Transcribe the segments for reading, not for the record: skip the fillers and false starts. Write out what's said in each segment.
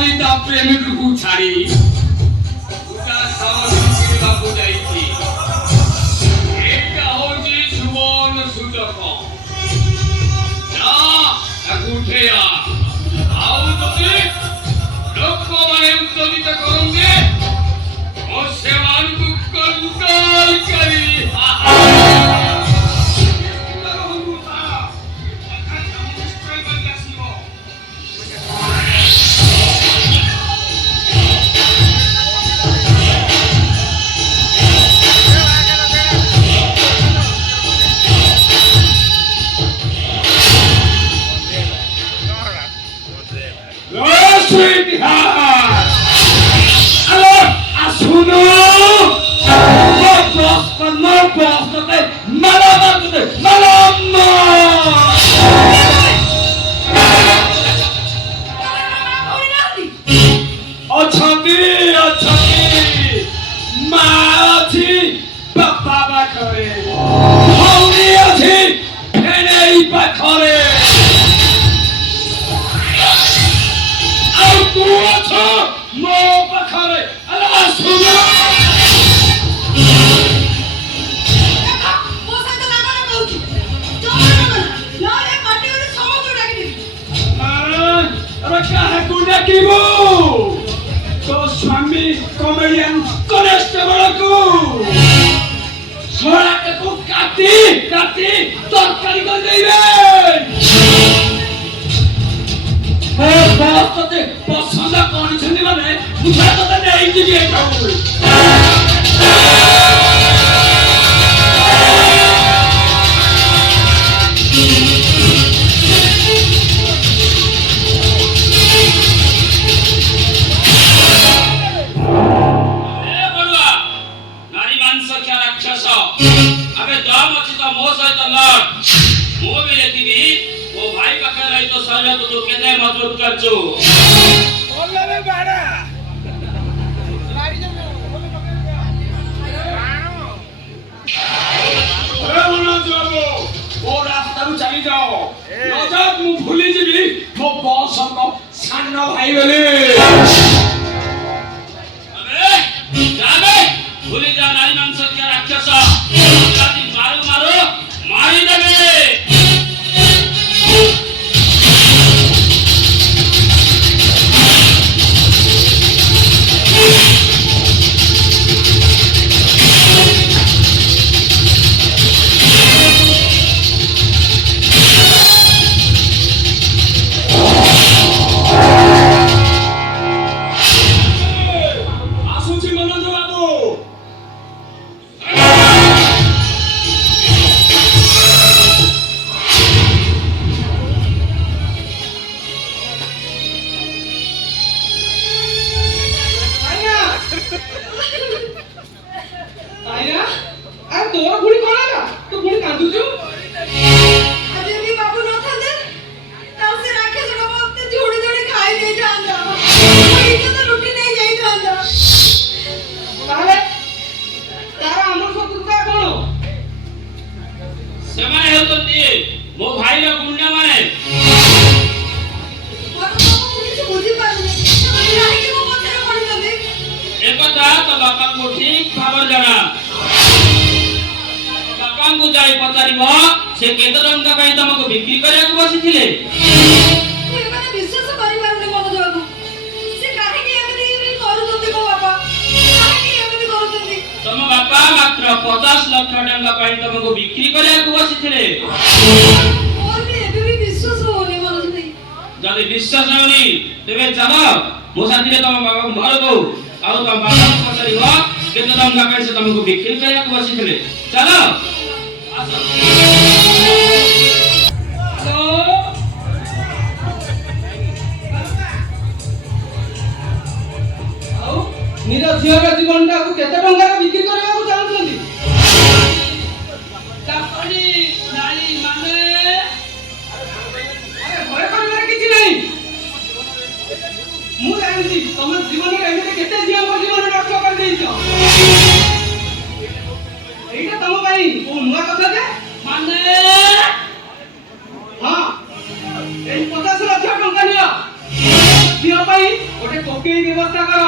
ଜବାନୀ ତା ପ୍ରେମିକକୁ ଛାଡ଼ି ଗୋଟା ସାମଗ୍ରୀ କିଣିବାକୁ ଯାଇଛି। ଏଇଟା ହଉଛି ସୁବର୍ଣ୍ଣ ସୁଯୋଗ। ଯା ତାକୁ ଉଠେଇବା। ଆଉ ଯଦି ଲୋକମାନେ ଉତ୍ତରିତ କରନ୍ତି ମୁଁ ସେମାନଙ୍କୁ କଣ୍ଟ୍ରୋଲ କରି स्वामी कॉमेडियन कॉन्स्टेबल को छोड़ा के को काटी काटी तरकारी कर देबे हे बहुत ते पसंद कोन छनी माने मुझे तो नहीं जी एटा मजबूत कर जो बोलले रे बाड़ा अरे बोलो जाओ वो रास्ता में चली जाओ नजर मु भूली जीबी मो बॉस को सानो भाई बोले अरे जाबे भूली जा नारी मांस के राक्षस जाति मारो मारो मारी देबे मो भाई रा गुंडा माने एकता तो बापा को ठीक खबर जाना बापा को जाई पचारिबो से केते टंका पई तमको बिक्री करिया को बसिथिले ए माने विश्वास करि पारुने मनो बाबू से काहे कि एमनी करू जंती को बापा काहे कि एमनी करू जंती तम बापा मात्र 50 लाख टंका पई तमको बिक्री करिया को बसिथिले और भी एबे भी विश्वास होने मनो नहीं जदि विश्वास होनी तेबे चलो मो साथी तम बाबा को घर को आउ तम बाबा को पचारिबो केते टंका पई से तमको बिक्री करिया को बसिथिले चलो आसो निरा झियोगा जीवनटा को केते टंका रे बिक्री करबा को चाहछन्ती कापड़ी नाली माने अरे भय करबार किछि नहीं मु जानछि तम जीवन रे एमे केते झियो को जीवन नष्ट कर देइछो एटा तम भाई ओ नुवा कथा जे माने हां ए 50 लाख टंका नियो झियो भाई ओटे ପକେଇ ବ୍ୟବସ୍ଥା କର।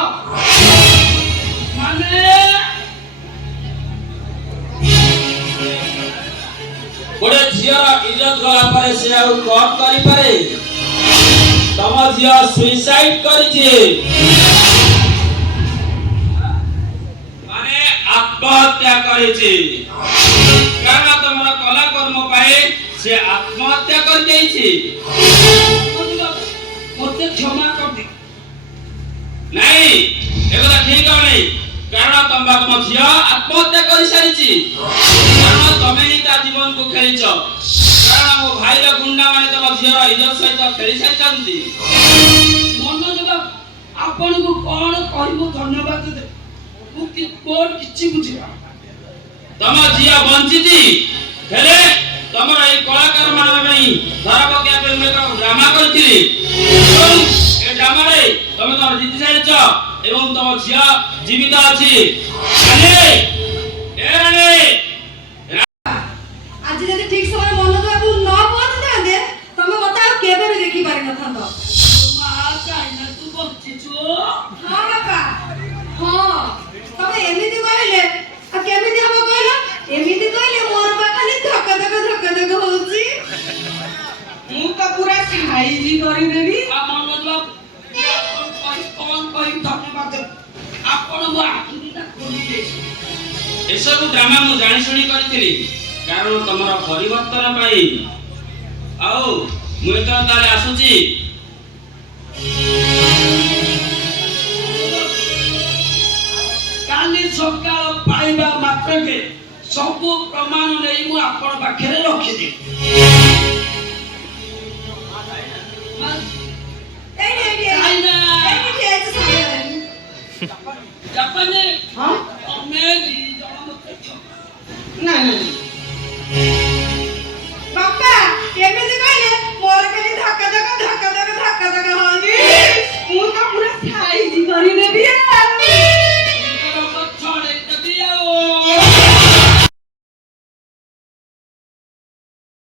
ମାନେ ଗୋଟେ ଝିଅର ଇଜ୍ଜତ ଗଲା ପରେ ସେ ଆଉ କଣ କରିପାରେ? ତମ ଝିଅ ସୁଇସାଇଡ କରିଛି, ମାନେ ଆତ୍ମହତ୍ୟା କରିଛି। କାରଣ ତମର କଲା କର୍ମ ପାଇଁ ସେ ଆତ୍ମହତ୍ୟା କରିଯାଇଛି। ମୋତେ କ୍ଷମା କରିଦେ। ନାଇଁ, ଏଗୁଡ଼ା ଠିକ ହବନି। କାରଣ ତମ ଝିଅ ଆତ୍ମହତ୍ୟା କରିସାରିଛି। କାରଣ ତମେ ହିଁ ତା ଜୀବନକୁ ଖେଳିଛ। କାରଣ ମୋ ଭାଇର ଗୁଣ୍ଡା ମାନେ ତମ ଝିଅର ଇଜ୍ଜତ ସହିତ ଖେଳି ସାରିଛନ୍ତି। ମନୋଜ ବାବୁ, ଆପଣଙ୍କୁ କଣ କହିବୁ ଧନ୍ୟବାଦ ଦେବି। ମୁଁ କିଛି ବୁଝିପାରୁନି। ତମ ଝିଅ ବଞ୍ଚିଛି, ହେଲେ ତମର ଏଇ କଳାକାର ମାନଙ୍କ ପାଇଁ ଧରା ପକେଇବା ପାଇଁ ମୁଁ ଏକ ଡ୍ରାମା କରିଥିଲି। ଏବଂ ଏ ଡ୍ରାମାରେ ତମେ ତମର ଜିତି ସାରିଛ ଏବଂ ତମ ଝିଅ ଜୀବିତ ଅଛି। ଆଜି ଯଦି ଠିକ ସମୟରେ ମନୋଜ ବାବୁ ନ ପହଞ୍ଚିଥାନ୍ତେ ତମେ ମତେ ଆଉ କେବେ ବି ଦେଖି ପାରିନଥାନ୍ତ। ମା କାହିଁକି ତୁ ବଞ୍ଚିଛୁ? ହଁ ବାପା, ହଁ। ତମେ ଏମିତି କହିଲେ ଆଉ କେମିତି ହବ କହିଲ? ଏମିତି କହିଲେ ମୋର ବା ଖାଲି ଧକ ଧକ ହଉଛି। ମୁଁ ତ ପୁରା ସାଇଜି କରିଦେବି। ମନୋଜ ବାବୁ, କଣ କହି ଧନ୍ୟବାଦ ଦେବି। ଆପଣ ମୋ ଆଖି ଦିଟା ଖୋଲି ଦେଇଛନ୍ତି। ଏସବୁ ଡ୍ରାମା ମୁଁ ଜାଣି ଶୁଣି କରିଥିଲି, କାରଣ ତମର ପରିବର୍ତ୍ତନ ପାଇଁ। ଆଉ ମୁଁ ଏଥର ତାହେଲେ ଆସୁଛି। କାଲି ସକାଳ ପାଇବା ମାତ୍ରକେ ସବୁ ପ୍ରମାଣ ନେଇ ମୁଁ ଆପଣ ପାଖରେ ରଖିଦେବି।